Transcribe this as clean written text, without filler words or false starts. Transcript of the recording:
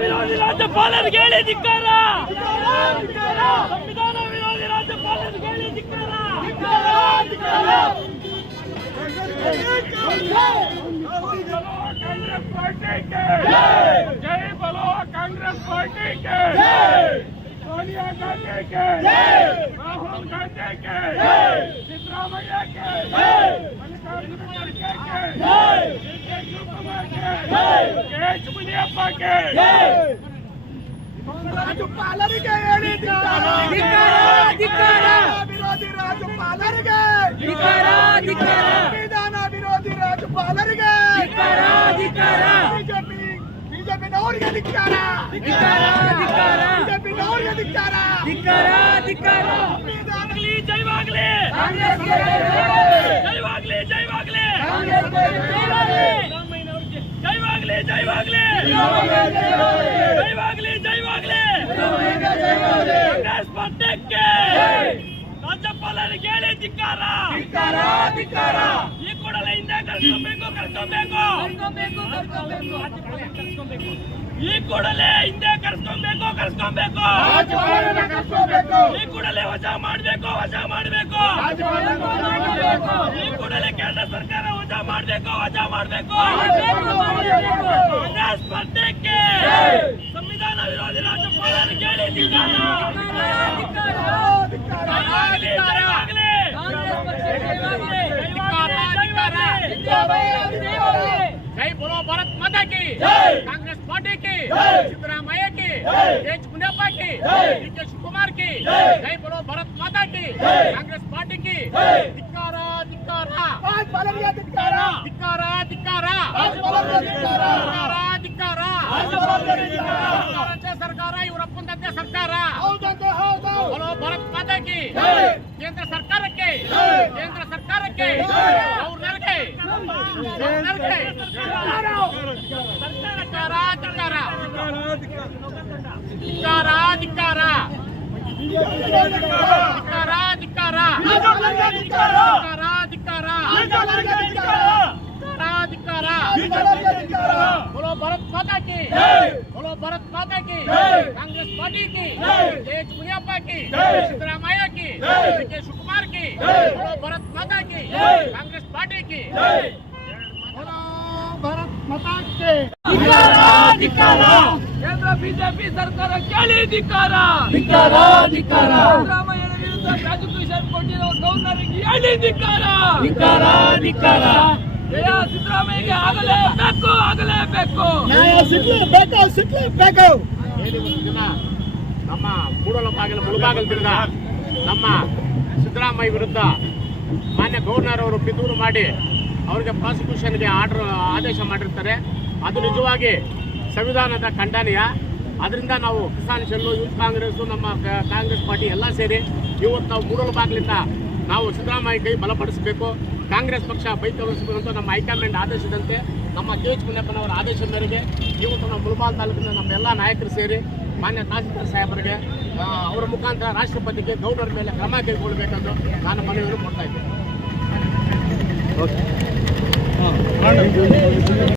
ವಿರೋಧಿ ರಾಜ್ಯಪಾಲರಿಗೆ ಹೇಳಿ ಧಿಕ್ಕಾರ. ಸಂವಿಧಾನ ವಿರೋಧಿ ರಾಜ್ಯಪಾಲರಿಗೆ ಹೇಳಿ ಧಿಕ್ಕಾರ. कांग्रेस पार्टी के जय बोलो, कांग्रेस पार्टी के सोनिया गांधी के राहुल गांधी के सिद्धरामैया के मल्लिकार्जुन खड़गे के शिवकुमार के एच मुनियप्पा के ರಾಜ್ಯಪಾಲರಿಗೆ ಹೇಳಿ ಧಿಕ್ಕಾರ. ವಿರೋಧಿ ರಾಜ್ಯಪಾಲರಿಗೆ ಸಂವಿಧಾನ ವಿರೋಧಿ ರಾಜ್ಯಪಾಲರಿಗೆ ಬಿಜೆಪಿನವರಿಗೆ ಧಿಕ್ಕಾರ. ಬಿಜೆಪಿನವರಿಗೆ ಧಿಕ್ಕಾರ. ಜೈವಾಗ್ಲಿ ಜೈವಾಗ್ಲಿ ಜೈವಾಗ್ಲಿ ಜೈವಾಗ್ಲಿ ಜೈವಾಗ್ಲಿ ಜೈವಾಗ್ಲಿ ಜೈವಾಗ್ಲಿ ಕಾಂಗ್ರೆಸ್ ಪಕ್ಷಕ್ಕೆ ರಾಜ್ಯಪಾಲರಿಗೆ ಹೇಳಿ ಧಿಕ್ಕಾರ. ಈ ಕೂಡಲೇ ಹಿಂದೆ ಕರ್ಸ್ಕೊಬೇಕು. ಈ ಕೂಡಲೇ ಹಿಂದೆ ಕರ್ಸ್ಕೊಬೇಕು. ಈ ಕೂಡಲೇ ವಜಾ ಮಾಡಬೇಕು. ಈ ಕೂಡಲೇ ಕೇಂದ್ರ ಸರ್ಕಾರ ವಜಾ ಮಾಡಬೇಕು. ಕಾಂಗ್ರೆಸ್ ಪಕ್ಷಕ್ಕೆ ಸಂವಿಧಾನ ವಿರೋಧಿ ರಾಜ್ಯಪಾಲರಿಗೆ ಹೇಳಿ ಧಿಕ್ಕಾರ. जय बोलो भारत माता की, कांग्रेस पार्टी की, सिद्धरामैया की, एच मुनियप्पा की, डी.के. शिवकुमार की, जय बोलो भारत माता की, कांग्रेस पार्टी की धिक्कारा. ಸರ್ಕಾರ ಇವರಪ್ಪಂದಂತೆ ಸರ್ಕಾರ. बोलो भारत माता की, ಕೇಂದ್ರ ಸರ್ಕಾರಕ್ಕೆ बोलो भारत माता की, कांग्रेस पार्टी की, एच मुनियप्पा की, सिद्धरामैया की, डी.के. शिवकुमार की, बोलो भारत माता की, कांग्रेस पार्टी की, बोलो भारत माता की. ಕೇಂದ್ರ ಬಿಜೆಪಿ ಸರ್ಕಾರ ಕೇಳಿ ಧಿಕ್ಕಾರ. ಸಿದ್ದರಾಮಯ್ಯನ ವಿರುದ್ಧ ಪ್ರಾಸಿಕ್ಯೂಷನ್ ಕೊಟ್ಟಿರೋ ಗವರ್ನರ್ಗೆ ಹೇಳಿ ಧಿಕ್ಕಾರ. ಸಿದ್ದರಾಮಯ್ಯಗೆ ಆಗಲೇಬೇಕು. ನ್ಯಾಯ ಸಿಗ್ಲೇಬೇಕು. ನಮ್ಮ ಮುಳುಬಾಗಿಲು ನಮ್ಮ ಸಿದ್ದರಾಮಯ್ಯ ವಿರುದ್ಧ ಮಾನ್ಯ ಗವರ್ನರ್ ಅವರು ಪಿತೂರು ಮಾಡಿ ಅವರಿಗೆ ಪ್ರಾಸಿಕ್ಯೂಷನ್ಗೆ ಆದೇಶ ಮಾಡಿರ್ತಾರೆ. ಅದು ನಿಜವಾಗಿ ಸಂವಿಧಾನದ ಖಂಡನೀಯ. ಅದರಿಂದ ನಾವು ಕಿಸಾನ್ ಸೆಲ್ಲು, ಯೂತ್ ಕಾಂಗ್ರೆಸ್ಸು, ನಮ್ಮ ಕಾಂಗ್ರೆಸ್ ಪಾರ್ಟಿ ಎಲ್ಲ ಸೇರಿ ಇವತ್ತು ನಾವು ಮುಳುಬಾಗಿಲಿಂದ ನಾವು ಸಿದ್ದರಾಮಯ್ಯ ಕೈ ಬಲಪಡಿಸಬೇಕು, ಕಾಂಗ್ರೆಸ್ ಪಕ್ಷ ಬೈತರಿಸಬೇಕು ಅಂತ ನಮ್ಮ ಹೈಕಮಾಂಡ್ ಆದೇಶದಂತೆ ನಮ್ಮ ಕೆ.ಎಚ್. ಮುನಿಯಪ್ಪನವರ ಆದೇಶದ ಮೇರೆಗೆ ಇವತ್ತು ನಮ್ಮ ಮುಳಬಾಗಿಲು ತಾಲೂಕಿನ ನಮ್ಮೆಲ್ಲ ನಾಯಕರು ಸೇರಿ ಮಾನ್ಯ ತಹಸೀಲ್ದಾರ್ ಸಾಹೇಬರಿಗೆ ಅವರ ಮುಖಾಂತರ ರಾಷ್ಟ್ರಪತಿಗೆ ಗೌರ್ನರ್ ಮೇಲೆ ಕ್ರಮ ಕೈಗೊಳ್ಳಬೇಕೆಂದು ನಾನು ಮನವಿಯನ್ನು ಕೊಡ್ತಾ ಇದ್ದೇನೆ.